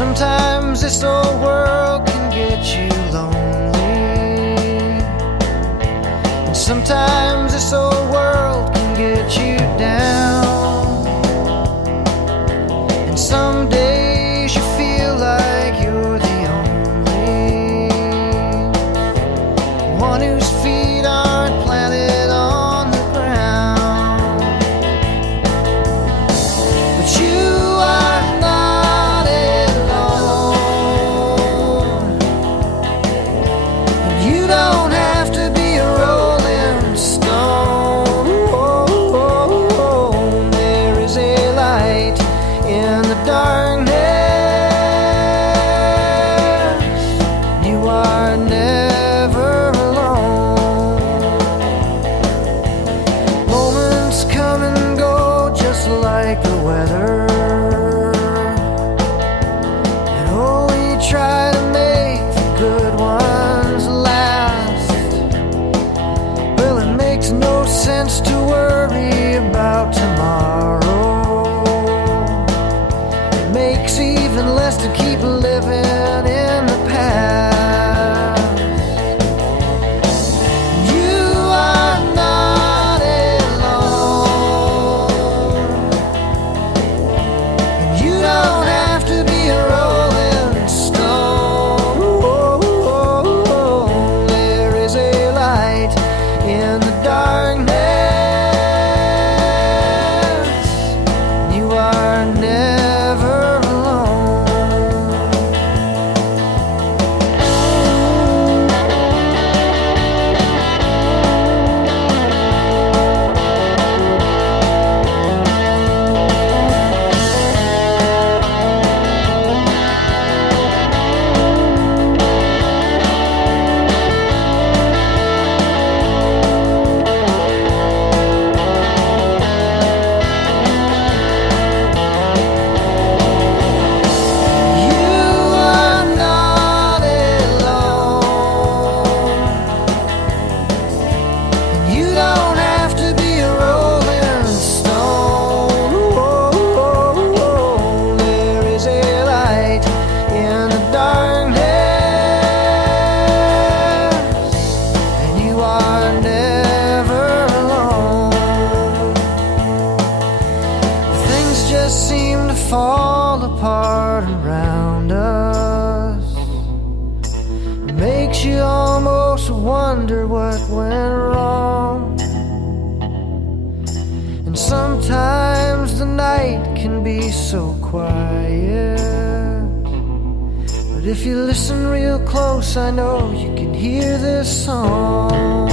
Sometimes this old world can get you lonely, and sometimes this old world can get you down, and some days you feel like you're the only one whose feet aren't planted on the ground. But you are not alone, and you don't have to be a rolling stone. There is a light in the darkness. You are never alone. Moments come and go just like the weather, and oh, we try to make the good ones last. Well, it makes no sense to worry about tomorrow. It makes even less to keep living in the past. You are not alone, and you don't have to be a rolling stone. There is a light in the darkness. You are never alone. You are not alone, and you don't have to be a rolling stone. There is a light in the darkness, and you are never alone. Things just seem to fall apart around us. It makes you almost wonder what went wrong. And sometimes the night can be so quiet, but if you listen real close, I know you can hear this song.